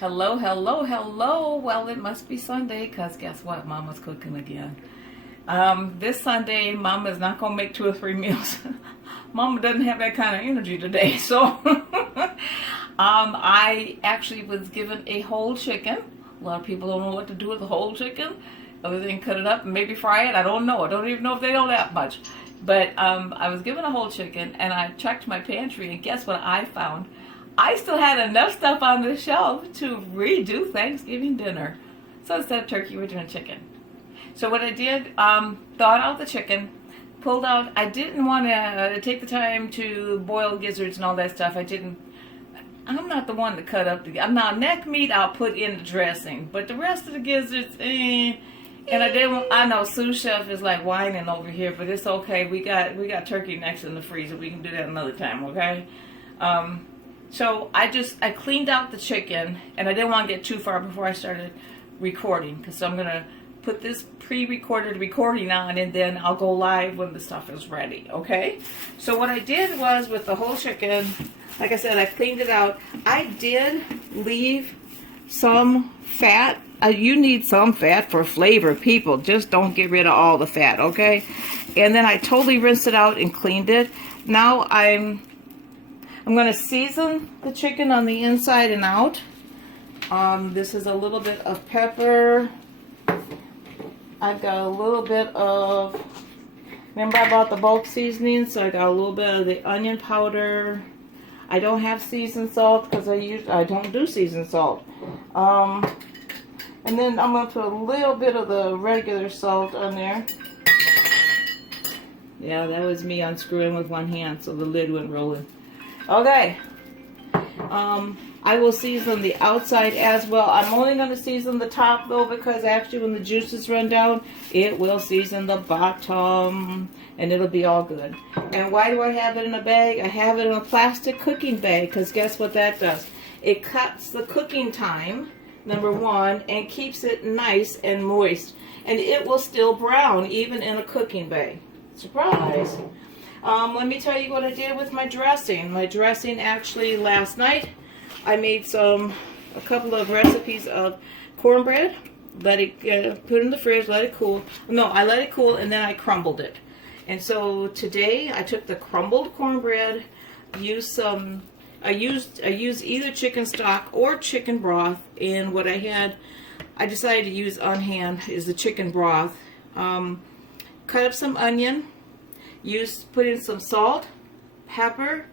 Hello, hello, hello. Well, it must be Sunday because guess what? Mama's cooking again. This Sunday, Mama is not going to make 2 or 3 meals. Mama doesn't have that kind of energy today. So I actually was given a whole chicken. A lot of people don't know what to do with a whole chicken other than cut it up and maybe fry it. I don't know. I don't even know if they know that much. But I was given a whole chicken and I checked my pantry and guess what I found? I still had enough stuff on the shelf to redo Thanksgiving dinner. So instead of turkey, we're doing chicken. So what I did, thawed out the chicken, pulled out, I didn't want to take the time to boil gizzards and all that stuff. I'm not the one to cut up the, now neck meat I'll put in the dressing, but the rest of the gizzards, And I know sous chef is like whining over here, but it's okay. We got turkey necks in the freezer. We can do that another time, okay? So I cleaned out the chicken, and I didn't want to get too far before I started recording, because I'm going to put this pre-recorded recording on, and then I'll go live when the stuff is ready, okay? So what I did was, with the whole chicken, like I said, I cleaned it out. I did leave some fat. You need some fat for flavor, people. Just don't get rid of all the fat, okay? And then I totally rinsed it out and cleaned it. Now I'm going to season the chicken on the inside and out. This is a little bit of pepper. I've got a little bit of, remember I bought the bulk seasoning, so I got a little bit of the onion powder. I don't have seasoned salt because I don't do seasoned salt. And then I'm going to put a little bit of the regular salt on there. Yeah, that was me unscrewing with one hand, so the lid went rolling. Okay. I will season the outside as well. I'm only going to season the top though, because actually when the juices run down, it will season the bottom and it'll be all good. And why do I have it in a bag? I have it in a plastic cooking bag because guess what that does? It cuts the cooking time, number one, and keeps it nice and moist. And it will still brown even in a cooking bag. Surprise! Let me tell you what I did with my dressing. My dressing actually last night, I made a couple of recipes of cornbread. Let it put it in the fridge, let it cool. No, I let it cool and then I crumbled it. And so today I took the crumbled cornbread, I used either chicken stock or chicken broth, and what I decided to use on hand is the chicken broth. Cut up some onion, put in some salt, pepper.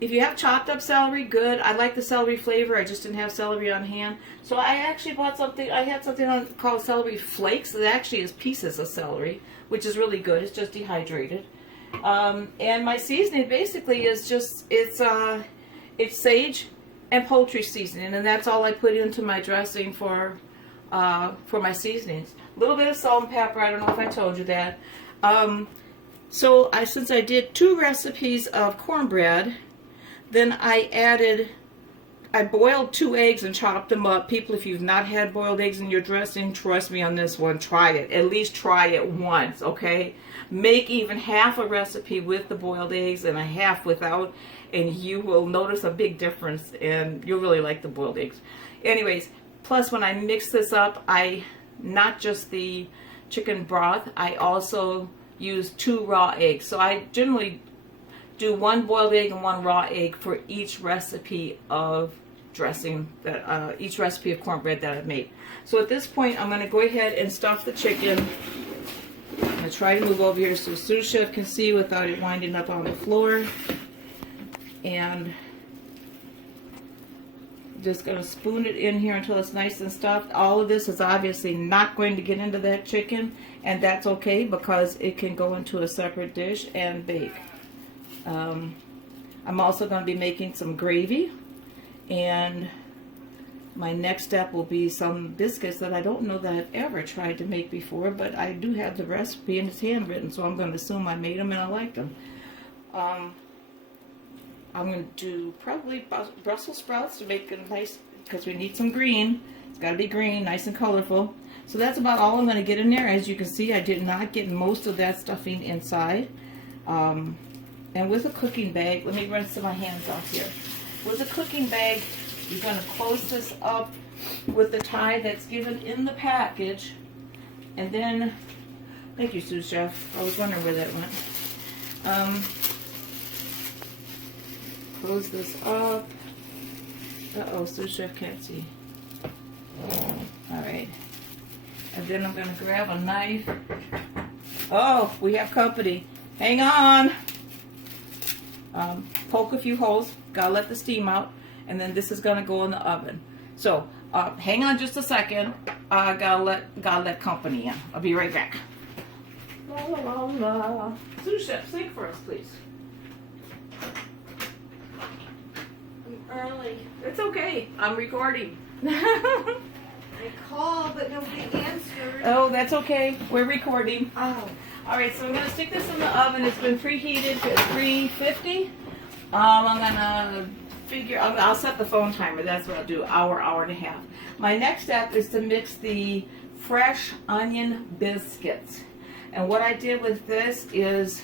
If you have chopped up celery, good. I like the celery flavor. I just didn't have celery on hand. So I actually bought something. I had something called celery flakes. It actually is pieces of celery, which is really good. It's just dehydrated. And my seasoning basically is just, it's sage and poultry seasoning. And that's all I put into my dressing for my seasonings. A little bit of salt and pepper. I don't know if I told you that. So since I did 2 recipes of cornbread, then I boiled 2 eggs and chopped them up. People, if you've not had boiled eggs in your dressing, trust me on this one, try it. At least try it once, okay? Make even half a recipe with the boiled eggs and a half without, and you will notice a big difference, and you'll really like the boiled eggs. Anyways, plus when I mix this up, not just the chicken broth, I also use 2 raw eggs. So I generally do 1 boiled egg and 1 raw egg for each recipe of dressing, each recipe of cornbread that I've made. So at this point, I'm going to go ahead and stuff the chicken. I'm going to try to move over here so sous chef can see without it winding up on the floor. And just going to spoon it in here until it's nice and stuffed. All of this is obviously not going to get into that chicken, and that's okay because it can go into a separate dish and bake. I'm also going to be making some gravy, and my next step will be some biscuits that I don't know that I've ever tried to make before, but I do have the recipe and it's handwritten, so I'm going to assume I made them and I liked them. I'm going to do probably Brussels sprouts to make it nice, because we need some green. It's got to be green, nice and colorful. So that's about all I'm going to get in there. As you can see, I did not get most of that stuffing inside. And with a cooking bag, let me rinse my hands off here. With a cooking bag, You're going to close this up with the tie that's given in the package. And then, thank you, sous chef. I was wondering where that went. Close this up. Uh-oh, sous chef can't see. Alright. And then I'm going to grab a knife. Oh, we have company. Hang on. Poke a few holes. Gotta let the steam out. And then this is going to go in the oven. So, hang on just a second. Gotta let company in. I'll be right back. La la la la. Sous chef, sing for us, please. I'm early. It's okay. I'm recording. I called, but nobody answered. Oh, that's okay. We're recording. Oh. All right, so I'm going to stick this in the oven. It's been preheated to 350. I'm going to figure, I'll set the phone timer. That's what I'll do, hour and a half. My next step is to mix the Fresh Onion Biscuits. And what I did with this is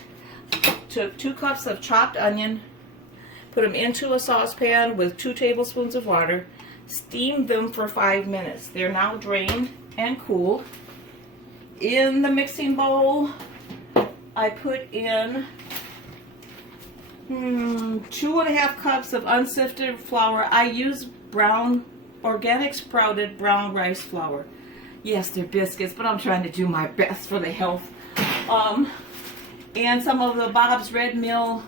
took 2 cups of chopped onion, put them into a saucepan with 2 tablespoons of water, steamed them for 5 minutes. They're now drained and cooled. In the mixing bowl, I put in 2.5 cups of unsifted flour. I use organic sprouted brown rice flour. Yes, they're biscuits, but I'm trying to do my best for the health. And some of the Bob's Red Mill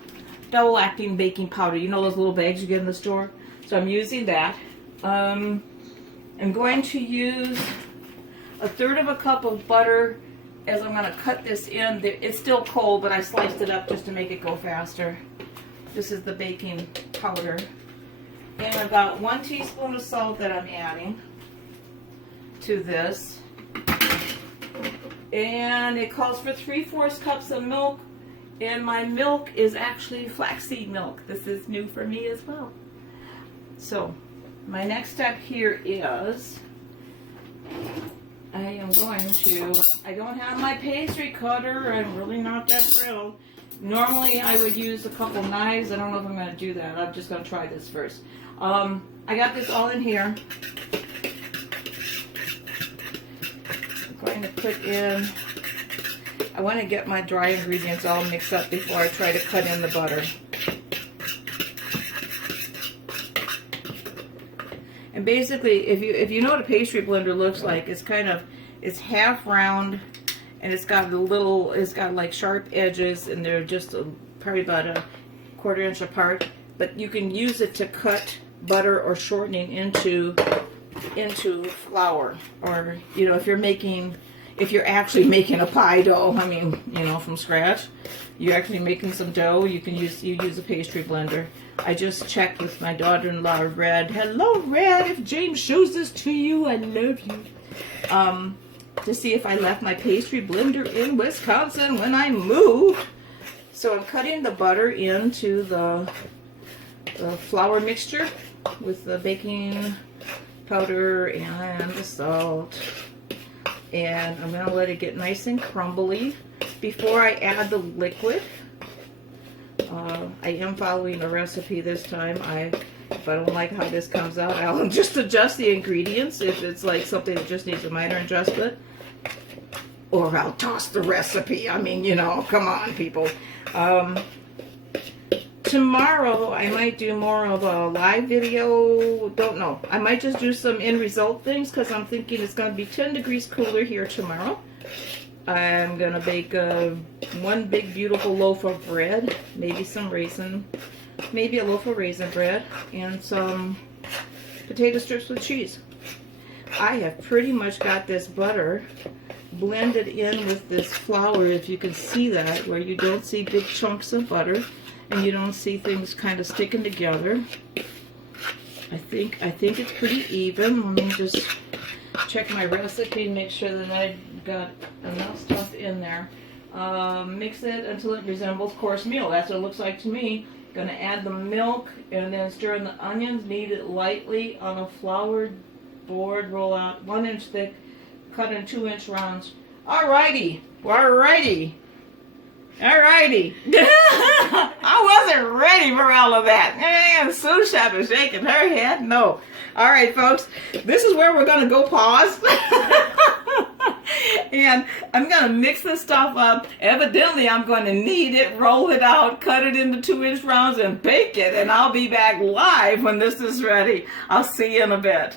double acting baking powder. You know those little bags you get in the store? So I'm using that. I'm going to use 1/3 cup of butter as I'm going to cut this in. It's still cold, but I sliced it up just to make it go faster. This is the baking powder. And about 1 teaspoon of salt that I'm adding to this. And it calls for 3/4 cups of milk. And my milk is actually flaxseed milk. This is new for me as well. So, my next step here is I don't have my pastry cutter. I'm really not that thrilled. Normally I would use a couple knives. I don't know if I'm going to do that. I'm just going to try this first. I got this all in here. I'm going to put in, I want to get my dry ingredients all mixed up before I try to cut in the butter. And basically, if you know what a pastry blender looks like, it's half round, and it's got like sharp edges, and they're just probably about a 1/4 inch apart. But you can use it to cut butter or shortening into flour, or if you're actually making a pie dough. I mean, from scratch, you're actually making some dough. You use a pastry blender. I just checked with my daughter-in-law, Red. Hello, Red. If James shows this to you, I love you. To see if I left my pastry blender in Wisconsin when I moved. So I'm cutting the butter into the flour mixture with the baking powder and the salt. And I'm going to let it get nice and crumbly before I add the liquid. I am following a recipe this time. If I don't like how this comes out, I'll just adjust the ingredients if it's like something that just needs a minor adjustment. Or I'll toss the recipe. I mean, come on, people. Tomorrow, I might do more of a live video. Don't know. I might just do some end result things because I'm thinking it's going to be 10 degrees cooler here tomorrow. I'm going to bake one big beautiful loaf of bread, maybe a loaf of raisin bread, and some potato strips with cheese. I have pretty much got this butter blended in with this flour, if you can see that, where you don't see big chunks of butter and you don't see things kind of sticking together. I think it's pretty even. Let me just check my recipe and make sure that I got enough stuff in there. Mix it until it resembles coarse meal. That's what it looks like to me. Gonna add the milk and then stir in the onions. Knead it lightly on a floured board. Roll out 1 inch thick, cut in 2-inch rounds. Alrighty, we're ready All righty. I wasn't ready for all of that. And Sue Shop is shaking her head. No. All right, folks. This is where we're going to go pause. And I'm going to mix this stuff up. Evidently, I'm going to knead it, roll it out, cut it into 2-inch rounds, and bake it. And I'll be back live when this is ready. I'll see you in a bit.